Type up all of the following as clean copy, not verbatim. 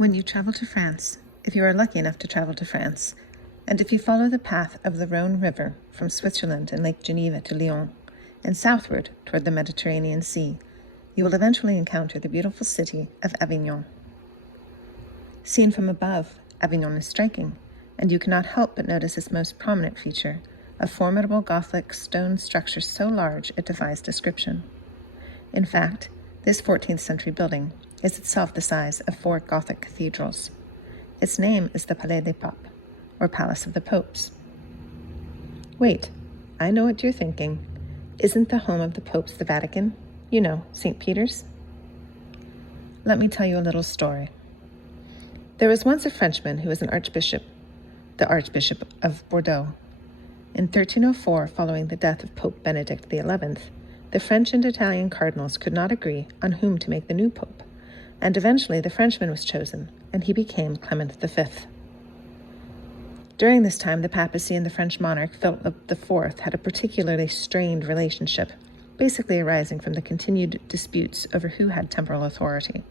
When you travel to France, if you are lucky enough to travel to France, and if you follow the path of the Rhone River from Switzerland and Lake Geneva to Lyon, and southward toward the Mediterranean Sea, you will eventually encounter the beautiful city of Avignon. Seen from above, Avignon is striking, and you cannot help but notice its most prominent feature, a formidable Gothic stone structure so large it defies description. In fact, this 14th century building is itself the size of 4 Gothic cathedrals. Its name is the Palais des Papes, or Palace of the Popes. Wait, I know what you're thinking. Isn't the home of the popes the Vatican? You know, St. Peter's? Let me tell you a little story. There was once a Frenchman who was an archbishop, the Archbishop of Bordeaux. In 1304, following the death of Pope Benedict XI, the French and Italian cardinals could not agree on whom to make the new pope, and eventually the Frenchman was chosen, and he became Clement V. During this time, the papacy and the French monarch Philip IV had a particularly strained relationship, basically arising from the continued disputes over who had temporal authority.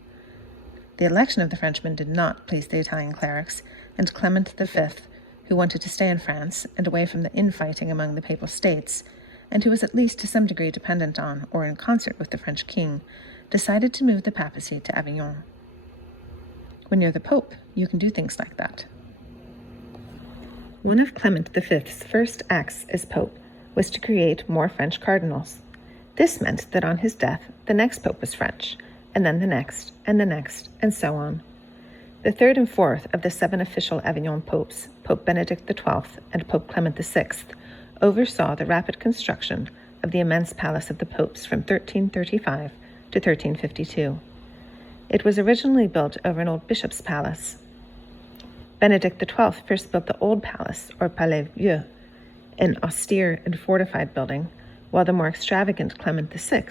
The election of the Frenchman did not please the Italian clerics, and Clement V, who wanted to stay in France and away from the infighting among the papal states, and who was at least to some degree dependent on or in concert with the French king, decided to move the papacy to Avignon. When you're the Pope, you can do things like that. One of Clement V's first acts as Pope was to create more French cardinals. This meant that on his death, the next Pope was French, and then the next, and so on. The third and fourth of the 7 official Avignon popes, Pope Benedict XII and Pope Clement VI, oversaw the rapid construction of the immense Palace of the Popes from 1335 to 1352. It was originally built over an old bishop's palace. Benedict XII first built the Old Palace, or Palais Vieux, an austere and fortified building, while the more extravagant Clement VI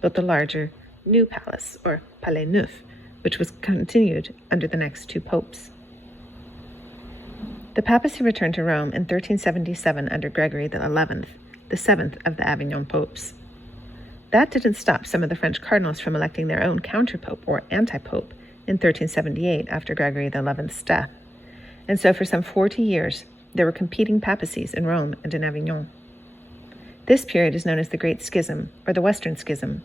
built the larger New Palace, or Palais Neuf, which was continued under the next 2 popes. The papacy returned to Rome in 1377 under Gregory XI, the 7th of the Avignon popes. That didn't stop some of the French cardinals from electing their own counter-pope or anti-pope in 1378 after Gregory XI's death. And so for some 40 years, there were competing papacies in Rome and in Avignon. This period is known as the Great Schism, or the Western Schism.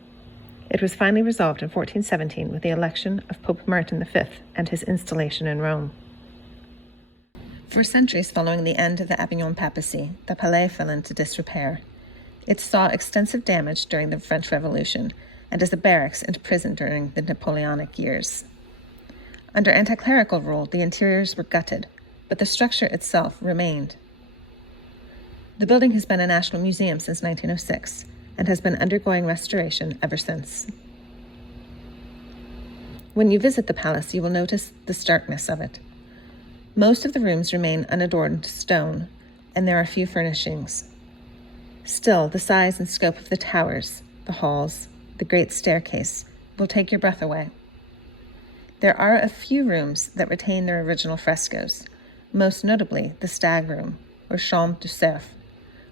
It was finally resolved in 1417 with the election of Pope Martin V and his installation in Rome. For centuries following the end of the Avignon papacy, the Palais fell into disrepair. It saw extensive damage during the French Revolution and as a barracks and prison during the Napoleonic years. Under anti-clerical rule, the interiors were gutted, but the structure itself remained. The building has been a national museum since 1906 and has been undergoing restoration ever since. When you visit the palace, you will notice the starkness of it. Most of the rooms remain unadorned stone, and there are few furnishings. Still, the size and scope of the towers, the halls, the great staircase will take your breath away. There are a few rooms that retain their original frescoes, most notably the Stag Room, or Chambre du Cerf,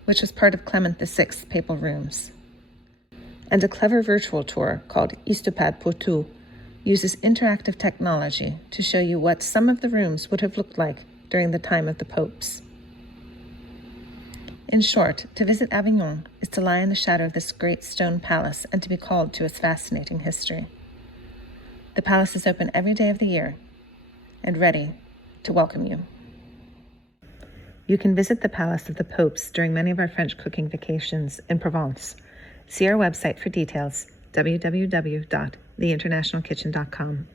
which was part of Clement VI's papal rooms. And a clever virtual tour called Istopade pour tout uses interactive technology to show you what some of the rooms would have looked like during the time of the popes. In short, to visit Avignon is to lie in the shadow of this great stone palace and to be called to its fascinating history. The palace is open every day of the year and ready to welcome you. You can visit the Palace of the Popes during many of our French cooking vacations in Provence. See our website for details, www.theinternationalkitchen.com.